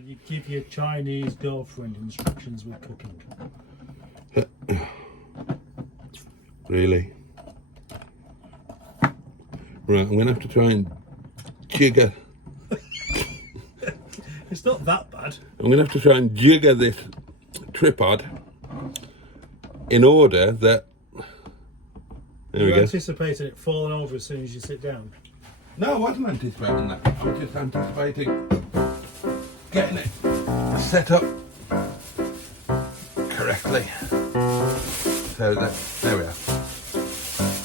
When you give your Chinese girlfriend instructions with cooking. Really? Right, I'm going to have to try and jigger. It's not that bad. I'm going to have to try and jigger this tripod in order that... There we You go. anticipated it falling over as soon as you sit down? No, I wasn't anticipating that. I was just anticipating getting it set up correctly. So that, there we are.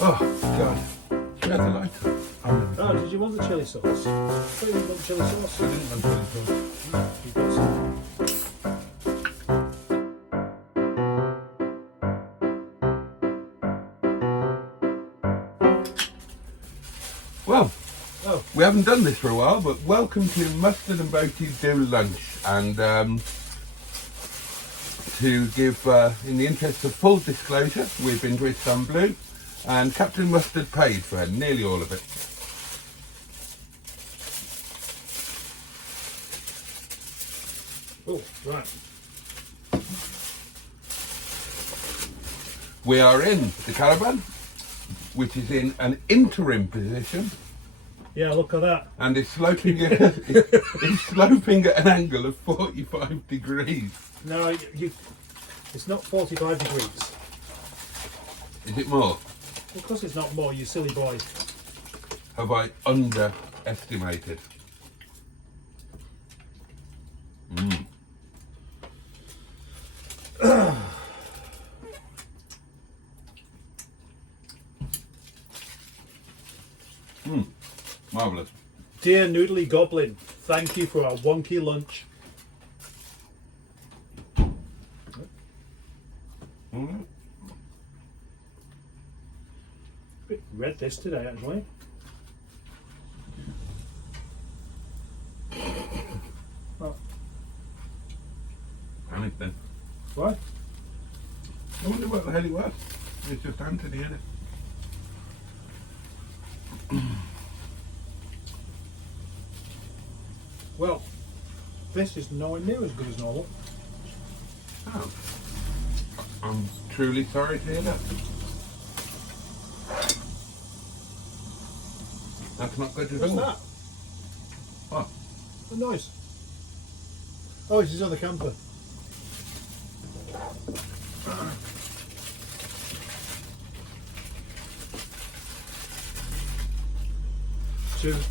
Oh, God. Where's the lighter? Oh, did you want the chilli sauce? I thought you didn't want chilli sauce. I didn't want chili sauce. You've got some. Well, Oh, we haven't done this for a while, but welcome to Mustard and Boaty Do Lunch. And to give, in the interest of full disclosure, we've been to Istanbul, and Captain Mustard paid for nearly all of it. oh, right. We are in the caravan, which is in an interim position, Yeah, look at that. and it's sloping at, it's sloping at an angle of 45 degrees. No, it's not 45 degrees. Is it more? Of course it's not more, you silly boy. Have I underestimated? Marvellous. Dear Noodly Goblin, thank you for our wonky lunch. Bit red this today, actually. Oh, Anything. what? I wonder what the hell it was. It's just Anthony, isn't it? Well, this is nowhere near as good as normal. Oh. I'm truly sorry to hear that. That's not good at What's all. that? What? A noise. Oh, it's his other camper.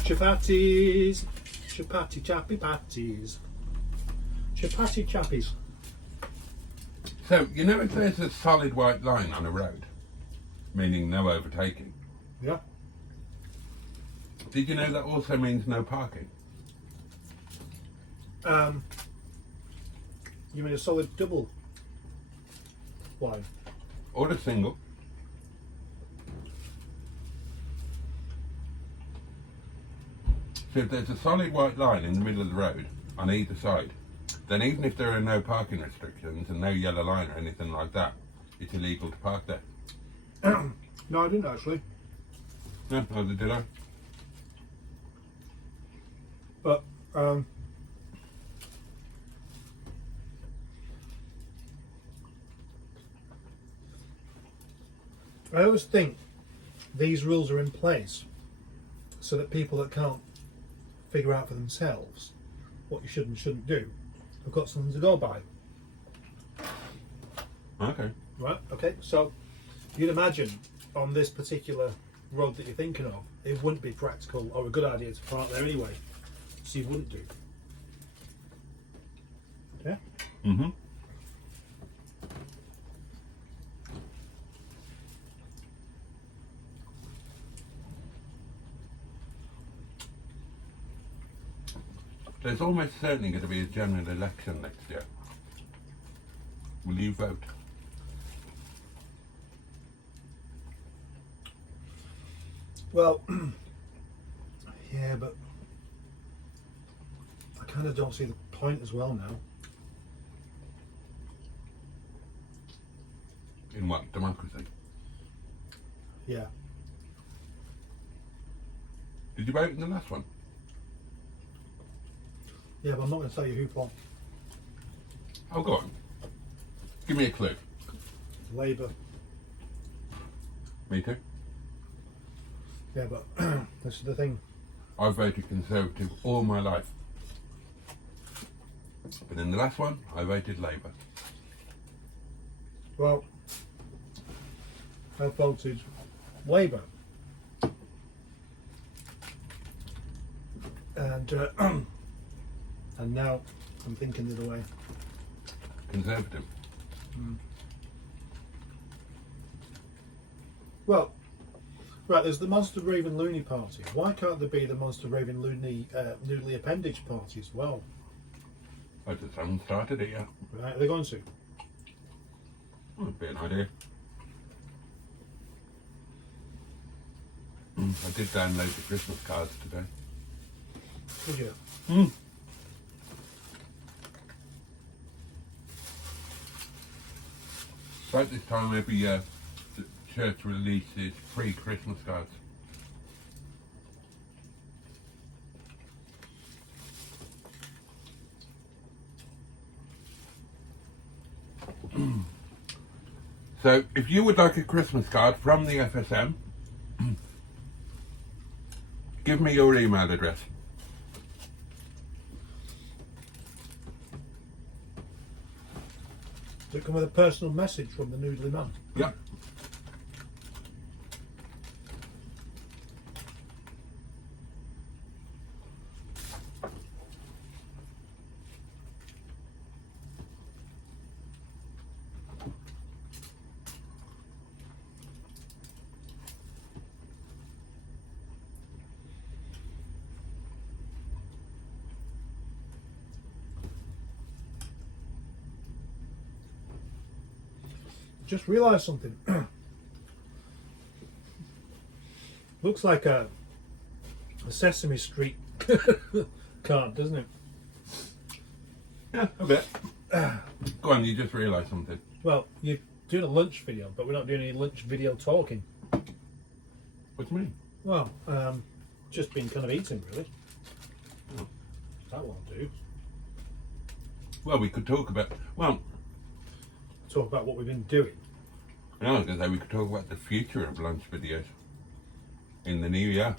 Chapatis. Chapati chappy patties. Chapati chappies. So, you know if there's a solid white line on a road, meaning no overtaking, Yeah. did you know that also means no parking? You mean a solid double line? Or a single? So if there's a solid white line in the middle of the road on either side, then even if there are no parking restrictions and no yellow line or anything like that, it's illegal to park there. No, I didn't actually. No, neither did I. But I always think these rules are in place so that people that can't figure out for themselves what you should and shouldn't do have got something to go by. Okay. Right, okay, so you'd imagine on this particular road that you're thinking of, it wouldn't be practical or a good idea to park there anyway. So you wouldn't do. Yeah? Mm-hmm. There's almost certainly going to be a general election next year. Will you vote? Well, yeah, but I kind of don't see the point as well now. In what? Democracy? Yeah. Did you vote in the last one? Yeah, but I'm not going to tell you who for. Oh, go on. Give me a clue. Labour. Me too. Yeah, but this is the thing. I voted Conservative all my life. But in the last one, I voted Labour. Well, I voted Labour. And and now I'm thinking the other way. Conservative. Well, right, there's the Monster Raven Loony Party. Why can't there be the Monster Raven Loony Noodly Appendage Party as well? I just haven't started it yet. Right, are they going to? Would be an idea. I did download the Christmas cards today. Did you? About this time every year, the church releases free Christmas cards. So, if you would like a Christmas card from the FSM, give me your email address. Does it come with a personal message from the Noodly Man? Yeah. Just realised something. Looks like a Sesame Street card, doesn't it? Yeah, a bit. Go on, you just realised something. Well, you're doing a lunch video, but we're not doing any lunch video talking. What do you mean? Well, just been kind of eating, really. Oh. That won't do. Well, we could talk about... Well, Talk about what we've been doing. I was going to say we could talk about the future of lunch videos in the new year.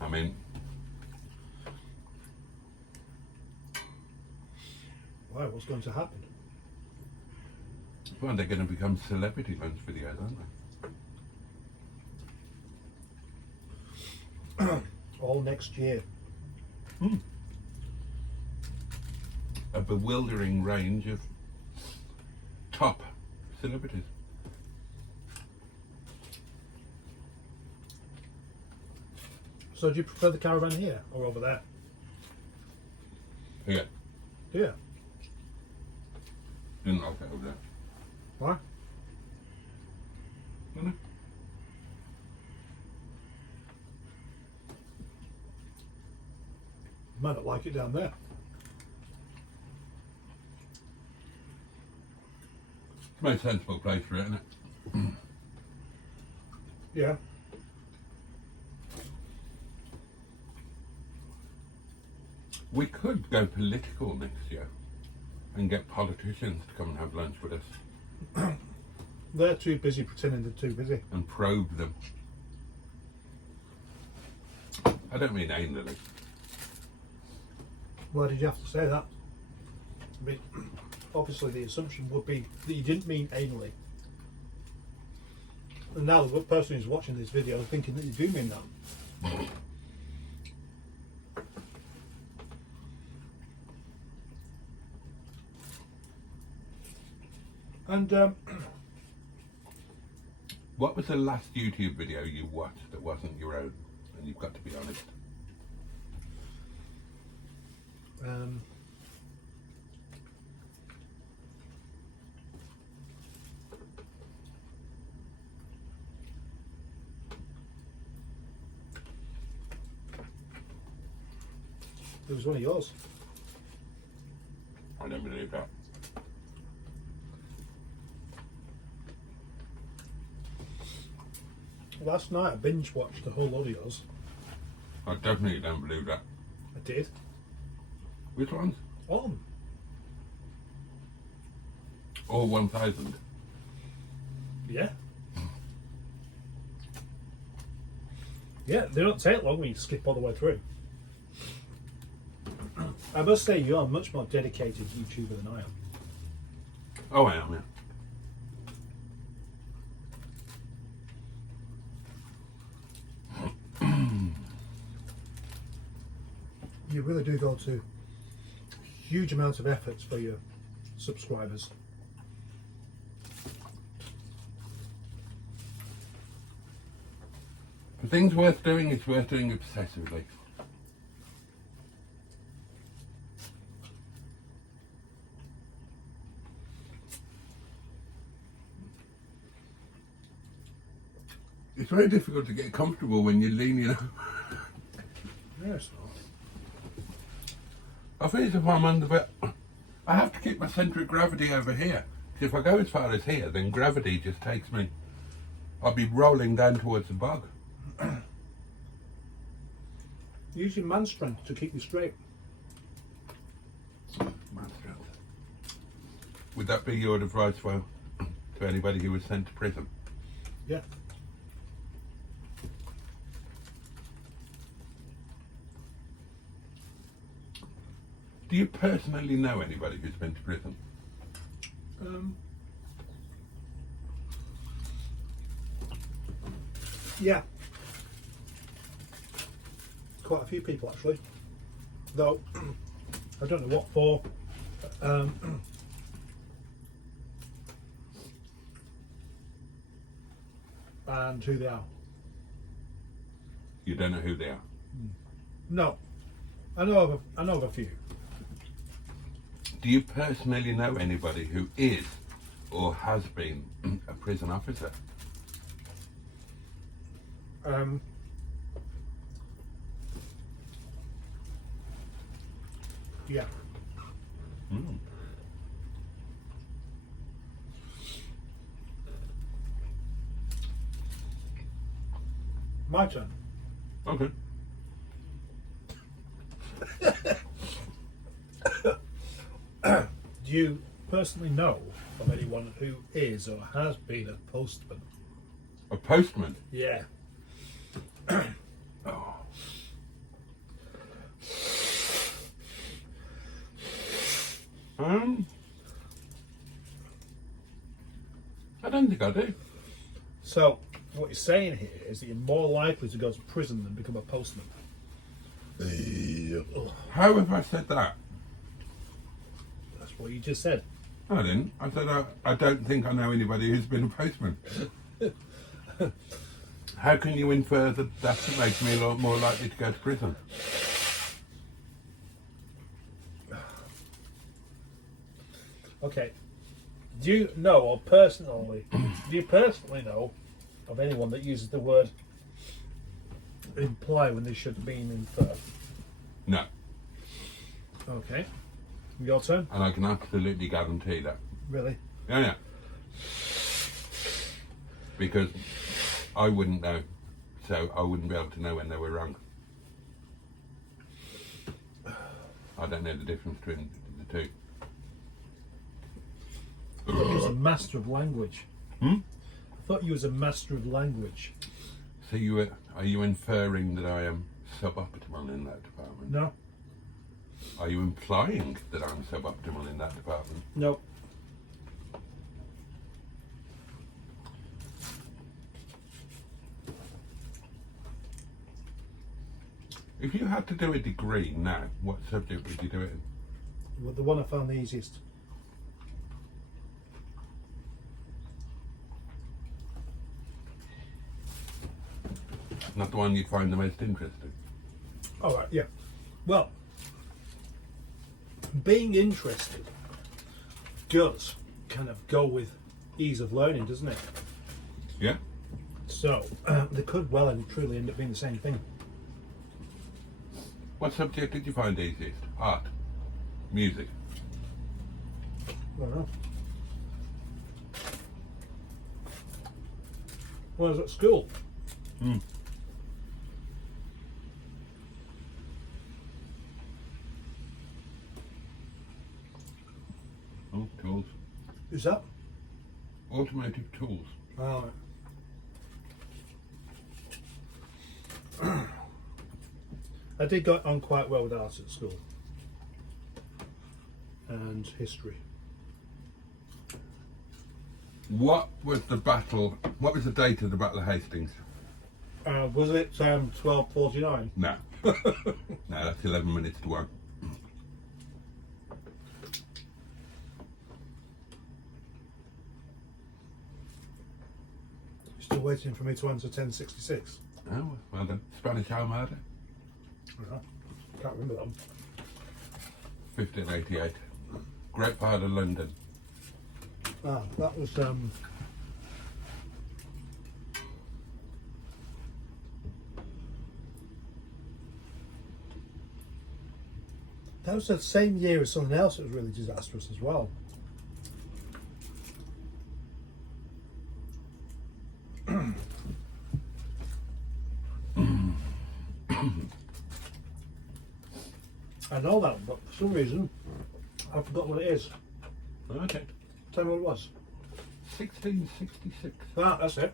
I mean... Why? What's going to happen? Well, they're going to become celebrity lunch videos, aren't they? All next year. A bewildering range of top celebrities. So do you prefer the caravan here or over there? Yeah, Yeah. didn't like it over there. Why? Didn't You might not like it down there. It's the most sensible place for it, isn't it? Yeah. We could go political next year and get politicians to come and have lunch with us They're too busy pretending they're too busy. and probe them. I don't mean anally. Why did you have to say that? I mean, obviously the assumption would be that you didn't mean anally. And now the person who's watching this video is thinking that you do mean that. And What was the last YouTube video you watched that wasn't your own? And you've got to be honest. it was one of yours. I don't believe that. Last night I binge watched the whole lot of yours. I definitely don't believe that. I did. Which ones? On. All 1000. Yeah. Yeah, they don't take long when you skip all the way through. I must say you are a much more dedicated YouTuber than I am. Oh, I am, yeah. You really do go to huge amounts of efforts for your subscribers. For things worth doing, it's worth doing obsessively. It's very difficult to get comfortable when you're leaning over. No, it's not. I feel as if I'm under the... I have to keep my centre of gravity over here. 'Cause if I go as far as here, then gravity just takes me... I'll be rolling down towards the bog. Use your man strength to keep you straight. Man strength. Would that be your advice, well, to anybody who was sent to prison? Yeah. Do you personally know anybody who's been to prison? Yeah. Quite a few people actually. Though I don't know what for. And who they are. You don't know who they are? No. I know of a few. Do you personally know anybody who is or has been a prison officer? Yeah. Mm. My turn. Okay. Do you personally know of anyone who is or has been a postman? A postman? Yeah. Oh. I don't think I do. So, what you're saying here is that you're more likely to go to prison than become a postman. How have I said that? That's what you just said. I didn't. I said I don't think I know anybody who's been a postman. How can you infer that that makes me a lot more likely to go to prison? Okay. Do you know, or personally, do you personally know of anyone that uses the word imply when they should mean infer? No. Okay. Your turn? And I can absolutely guarantee that. Really? Yeah. Because I wouldn't know, so I wouldn't be able to know when they were wrong. I don't know the difference between the two. I thought you was a master of language. Hmm? I thought you was a master of language. So are you inferring that I am suboptimal in that department? No. Are you implying that I'm suboptimal in that department? No. If you had to do a degree now, what subject would you do it in? Well, the one I found the easiest. Not the one you'd find the most interesting? All right, yeah. Well, being interested does kind of go with ease of learning, doesn't it? Yeah? So, they could well and truly end up being the same thing. What subject did you find easiest? Art? Music? I don't know. When I was at school, Mm. Oh, tools. Who's that? Automotive tools. Oh. I did get on quite well with art at school. And history. What was the battle? What was the date of the Battle of Hastings? Was it 1249? No. No, that's 11 minutes to 1. Still waiting for me to answer 1066. Oh, well done. Spanish Armada, Can't remember that one. 1588. Great part of London. Ah, that was that was the same year as something else that was really disastrous as well. I know that, but for some reason I forgot what it is. Okay. Tell me what it was. 1666. Ah, that's it.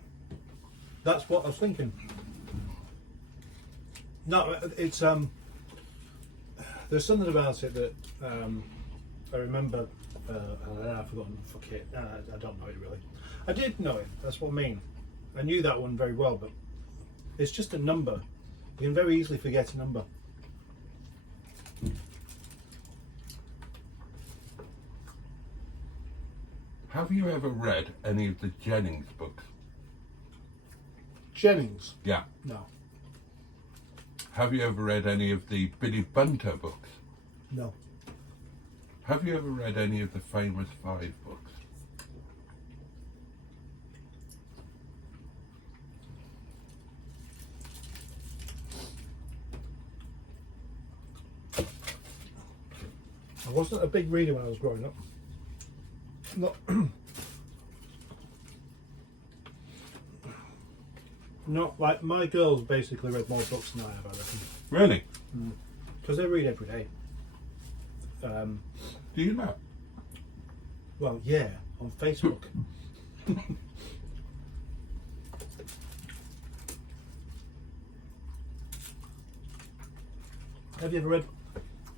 That's what I was thinking. No, it's there's something about it that I remember. I've forgotten. Fuck it. I don't know it really. I did know it. That's what I mean. I knew that one very well, but it's just a number. You can very easily forget a number. Have you ever read any of the Jennings books? Jennings? Yeah. No. Have you ever read any of the Billy Bunter books? No. Have you ever read any of the Famous Five books? I wasn't a big reader when I was growing up. Not. Not like my girls basically read more books than I have, I reckon. Really? Because they read every day. Do you know? Well, yeah, on Facebook. Have you ever read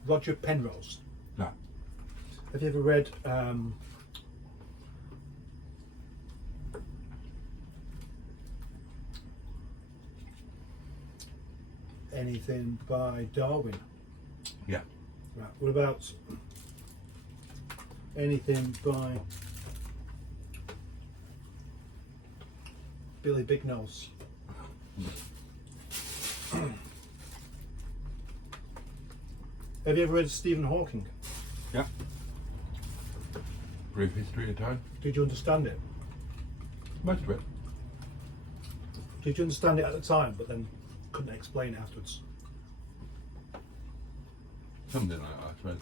Roger Penrose? No. Have you ever read anything by Darwin? Yeah. Right. What about anything by Billy Big Nose? Have you ever read Stephen Hawking? Yeah. Brief History of Time. Did you understand it? Most of it. Did you understand it at the time, but then couldn't explain it afterwards? Something like that, I suppose.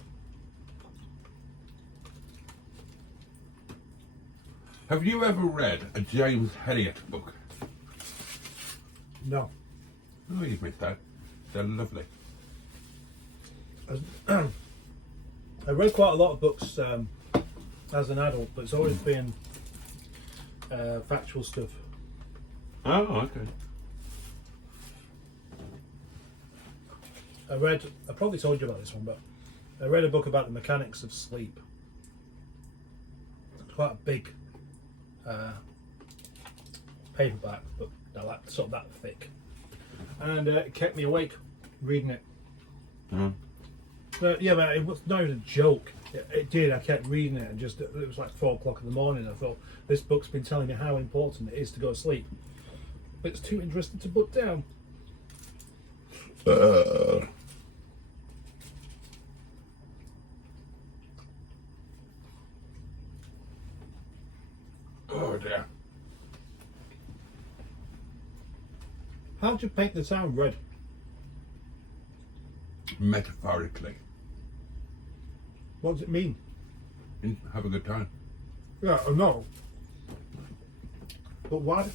Have you ever read a James Harriot book? No. Oh, you've missed that. They're lovely. I read quite a lot of books as an adult, but it's always been factual stuff. Oh, okay. I probably told you about this one, but I read a book about the mechanics of sleep. It's quite a big paperback, but they're like sort of that thick. And it kept me awake reading it. Yeah, but it was not even a joke. It did. I kept reading it, and just it was like 4 o'clock in the morning. I thought, this book's been telling me how important it is to go to sleep, but it's too interesting to put down. Oh dear. How do you paint the town red? Metaphorically. What does it mean? Have a good time. Yeah, I know. But why?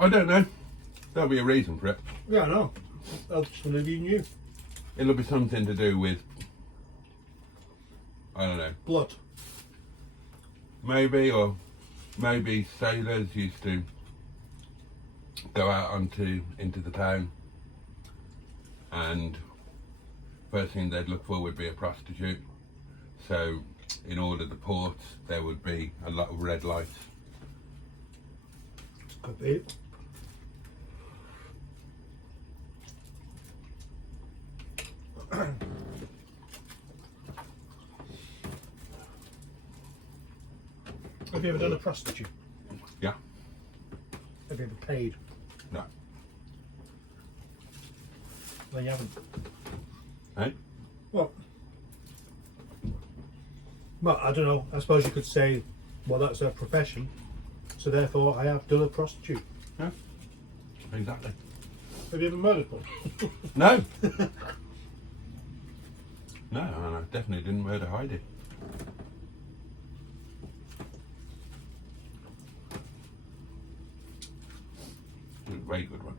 I don't know. There'll be a reason for it. Yeah, I know. I just wondered if you knew. It'll be something to do with, I don't know, Blood. maybe, or maybe sailors used to go out into the town, and first thing they'd look for would be a prostitute. So in all of the ports there would be a lot of red lights. Could be. Have you ever done a prostitute? Yeah. Have you ever paid? No. No, you haven't. Hey? Well, I don't know. I suppose you could say, well, that's a profession, so therefore I have done a prostitute. Yeah. Exactly. Have you ever murdered one? No. No, and I definitely didn't murder Heidi. It was a very good one.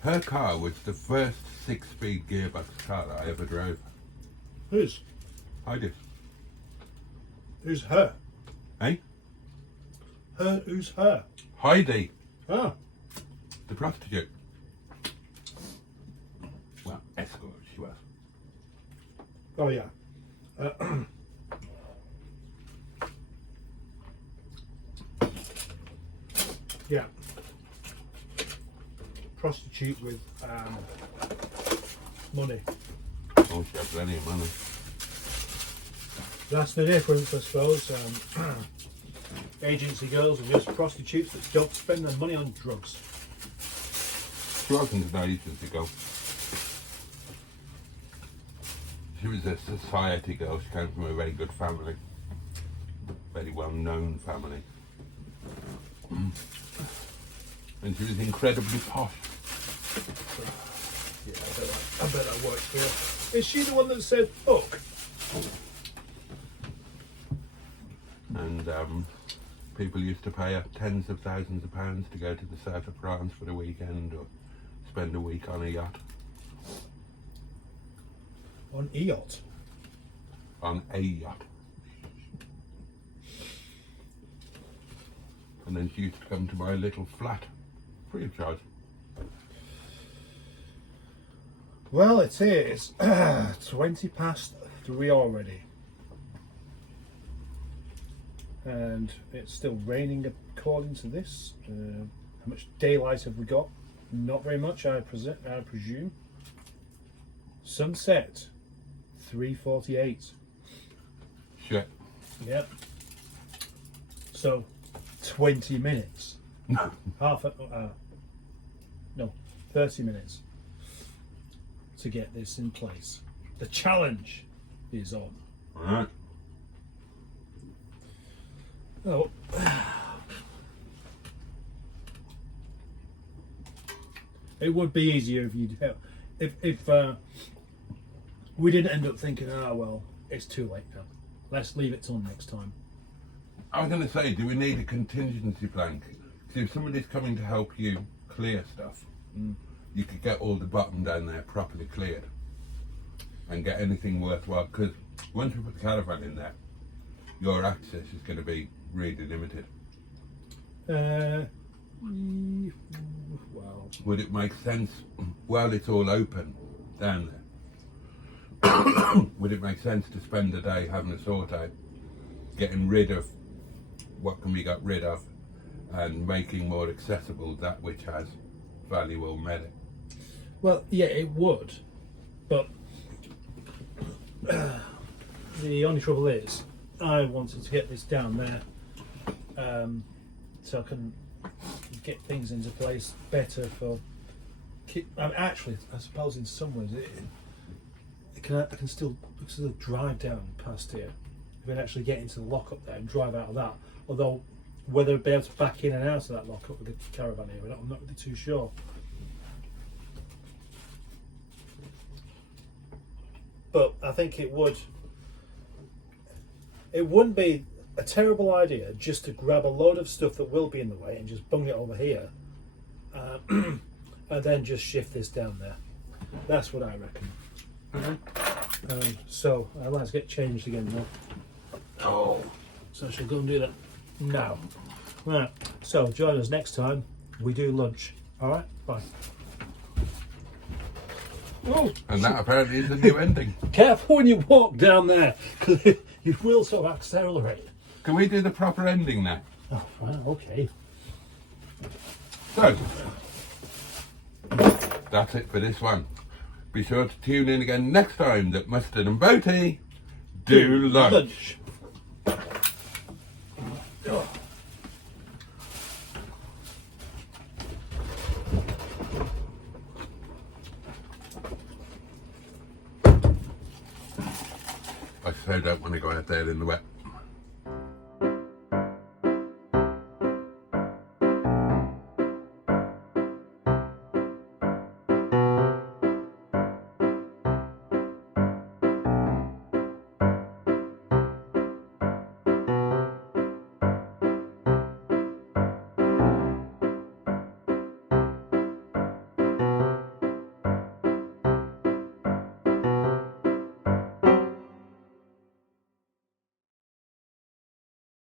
Her car was the first 6-speed gearbox car that I ever drove. Whose? Heidi's. Who's her? Eh? Her? Who's her? Heidi, Ah, the prostitute. Well, escort she was. oh yeah. Yeah. Prostitute with money. Oh, she had plenty of money. That's the difference, I suppose. Agency girls are just prostitutes that don't spend their money on drugs. She wasn't an agency girl. She was a society girl. She came from a very good family. Very well-known family. And she was incredibly posh. Yeah, I bet that works for her. Is she the one that said fuck? And people used to pay her tens of thousands of pounds to go to the south of France for the weekend or spend a week on a yacht. On a yacht? On a yacht. And then she used to come to my little flat, free of charge. Well, it is 20 past 3 already. And it's still raining according to this. How much daylight have we got? Not very much, I presume. Sunset, 3:48. Shit. Yep. So, 20 minutes. No. 30 minutes to get this in place. The challenge is on. Alright. Oh. It would be easier if you'd help. If we didn't end up thinking, well, it's too late now. Let's leave it till next time. I was going to say, do we need a contingency plan? So if somebody's coming to help you clear stuff, you could get all the bottom down there properly cleared and get anything worthwhile, because once we put the caravan in there, your access is going to be really limited. Well, Would it make sense, while it's all open down there, would it make sense to spend a day having a sort out, getting rid of what can be got rid of, and making more accessible that which has value or merit? well, yeah, it would, but the only trouble is, I wanted to get this down there, so I can get things into place better for. Actually, I suppose in some ways I can still drive down past here. I can actually get into the lock up there and drive out of that. Although whether it'd be able to back in and out of that lockup with the caravan here. I'm not really too sure. But I think it would. It wouldn't be a terrible idea just to grab a load of stuff that will be in the way and just bung it over here, and then just shift this down there. That's what I reckon. So I'd like to get changed again now. Oh, so I shall go and do that now. Right. So join us next time we do lunch. All right. Bye. Oh, And that apparently is the new ending. careful when you walk down there, because you will sort of accelerate. Can we do the proper ending now? Oh, well, okay. So, that's it for this one. Be sure to tune in again next time that Mustard and Boaty do lunch. Oh. I so don't want to go out there in the wet.